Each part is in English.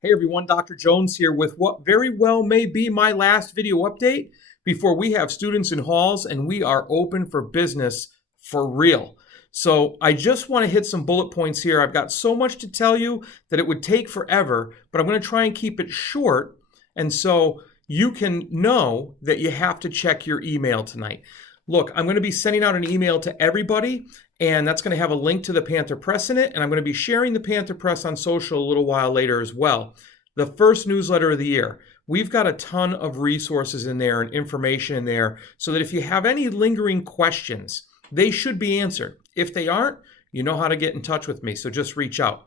Hey everyone, Dr. Jones here with what very well may be my last video update before we have students in halls and we are open for business for real. So I just want to hit some bullet points here. I've got so much to tell you that it would take forever, but I'm going to try and keep it short, and so you can know that you have to check your email tonight. Look, I'm going to be sending out an email to everybody, and that's going to have a link to the Panther Press in it, and I'm going to be sharing the Panther Press on social a little while later as well. The first newsletter of the year. We've got a ton of resources in there and information in there so that if you have any lingering questions, they should be answered. If they aren't, you know how to get in touch with me, so just reach out.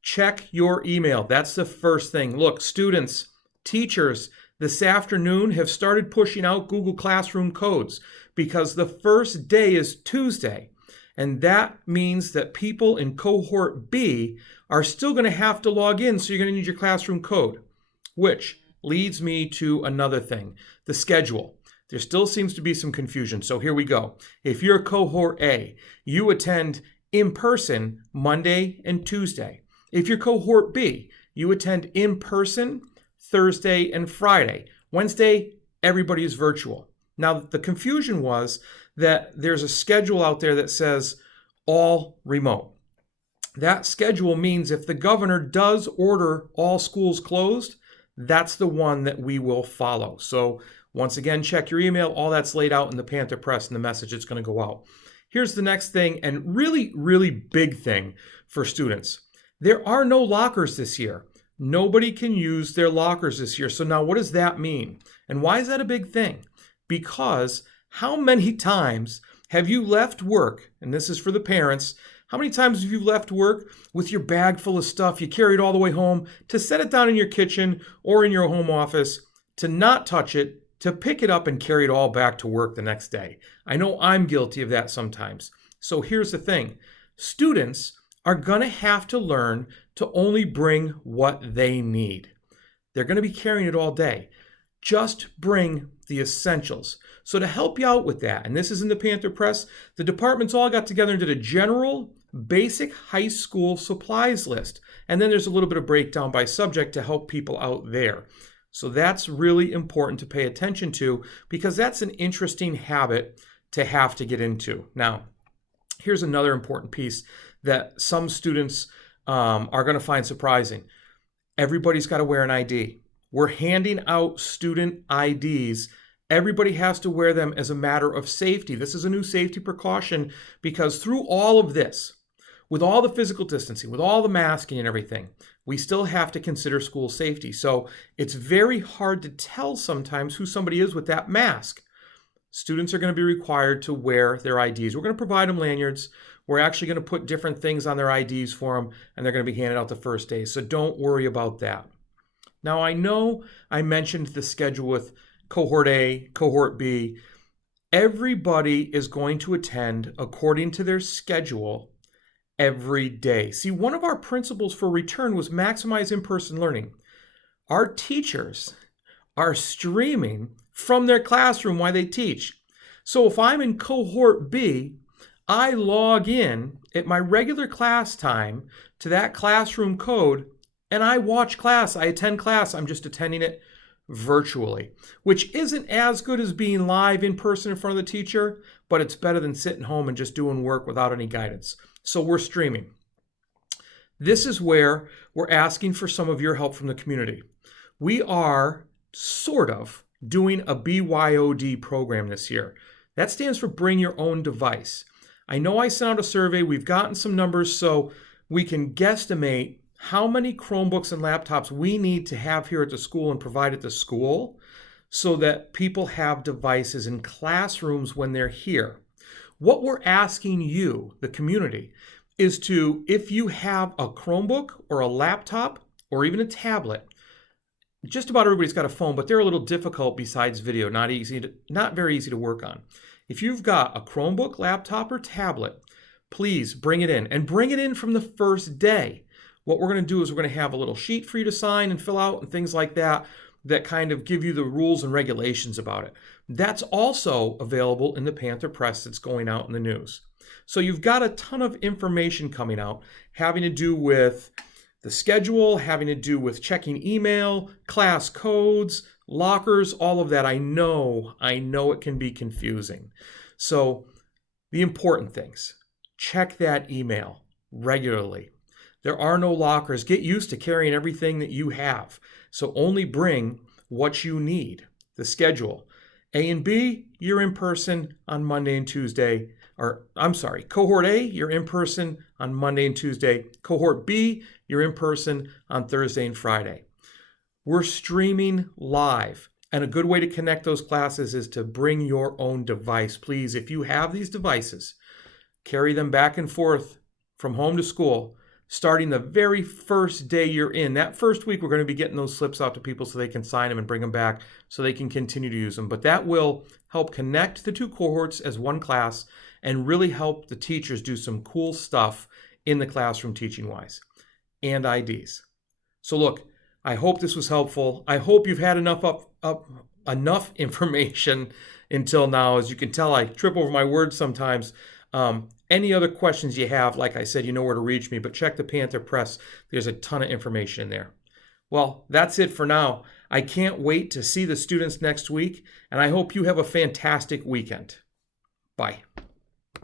Check your email. That's the first thing. Look, students, teachers, this afternoon have started pushing out Google Classroom codes because the first day is Tuesday. And that means that people in cohort B are still going to have to log in, so you're going to need your classroom code, which leads me to another thing, the schedule. There still seems to be some confusion, so here we go. If you're cohort A, you attend in person Monday and Tuesday. If you're cohort B, you attend in person Thursday and Friday. Wednesday, everybody is virtual. Now, the confusion was that there's a schedule out there that says all remote. That schedule means if the governor does order all schools closed, that's the one that we will follow. So once again, check your email. All that's laid out in the Panther Press and the message that's going to go out. Here's the next thing, and really big thing for students. There are no lockers this year. Nobody can use their lockers this year. So now what does that mean? And why is that a big thing? Because how many times have you left work, and this is for the parents, how many times have you left work with your bag full of stuff you carried all the way home to set it down in your kitchen or in your home office, to not touch it, to pick it up and carry it all back to work the next day? I know I'm guilty of that sometimes. So here's the thing. Students are going to have to learn to only bring what they need. They're going to be carrying it all day. Just bring the essentials. So to help you out with that, and this is in the Panther Press, the departments all got together and did a general basic high school supplies list. And then there's a little bit of breakdown by subject to help people out there. So that's really important to pay attention to because that's an interesting habit to have to get into. Now, here's another important piece that some students are going to find surprising. Everybody's got to wear an ID. We're handing out student IDs. Everybody has to wear them as a matter of safety. This is a new safety precaution because through all of this, with all the physical distancing, with all the masking and everything, we still have to consider school safety. So it's very hard to tell sometimes who somebody is with that mask. Students are going to be required to wear their IDs. We're going to provide them lanyards. We're actually going to put different things on their IDs for them, and they're going to be handed out the first day. So don't worry about that. Now, I know I mentioned the schedule with cohort A, cohort B. Everybody is going to attend according to their schedule every day. See, one of our principles for return was maximize in-person learning. Our teachers are streaming from their classroom while they teach. So if I'm in cohort B, I log in at my regular class time to that classroom code and I watch class, I attend class, I'm just attending it virtually, which isn't as good as being live in person in front of the teacher, but it's better than sitting home and just doing work without any guidance. So we're streaming. This is where we're asking for some of your help from the community. We are sort of doing a BYOD program this year. That stands for Bring Your Own Device. I know I sent out a survey, we've gotten some numbers so we can guesstimate how many Chromebooks and laptops we need to have here at the school and provide at the school so that people have devices in classrooms when they're here. What we're asking you, the community, is to, if you have a Chromebook or a laptop or even a tablet, just about everybody's got a phone, but they're a little difficult besides video, not very easy to work on. If you've got a Chromebook, laptop, or tablet, please bring it in, and bring it in from the first day. What we're going to do is we're going to have a little sheet for you to sign and fill out and things like that that kind of give you the rules and regulations about it. That's also available in the Panther Press that's going out in the news. So you've got a ton of information coming out having to do with the schedule, having to do with checking email, class codes, lockers, all of that. I know it can be confusing. So the important things, check that email regularly. There are no lockers. Get used to carrying everything that you have. So only bring what you need. The schedule. A and B, you're in person on Monday and Tuesday. Cohort A, you're in person on Monday and Tuesday. Cohort B, you're in person on Thursday and Friday. We're streaming live. And a good way to connect those classes is to bring your own device. Please, if you have these devices, carry them back and forth from home to school, starting the very first day you're in. That first week, we're going to be getting those slips out to people so they can sign them and bring them back so they can continue to use them. But that will help connect the two cohorts as one class and really help the teachers do some cool stuff in the classroom teaching-wise. And IDs. So look, I hope this was helpful. I hope you've had enough information until now. As you can tell, I trip over my words sometimes. Any other questions you have, like I said, you know where to reach me, but check the Panther Press. There's a ton of information in there. Well, that's it for now. I can't wait to see the students next week, and I hope you have a fantastic weekend. Bye.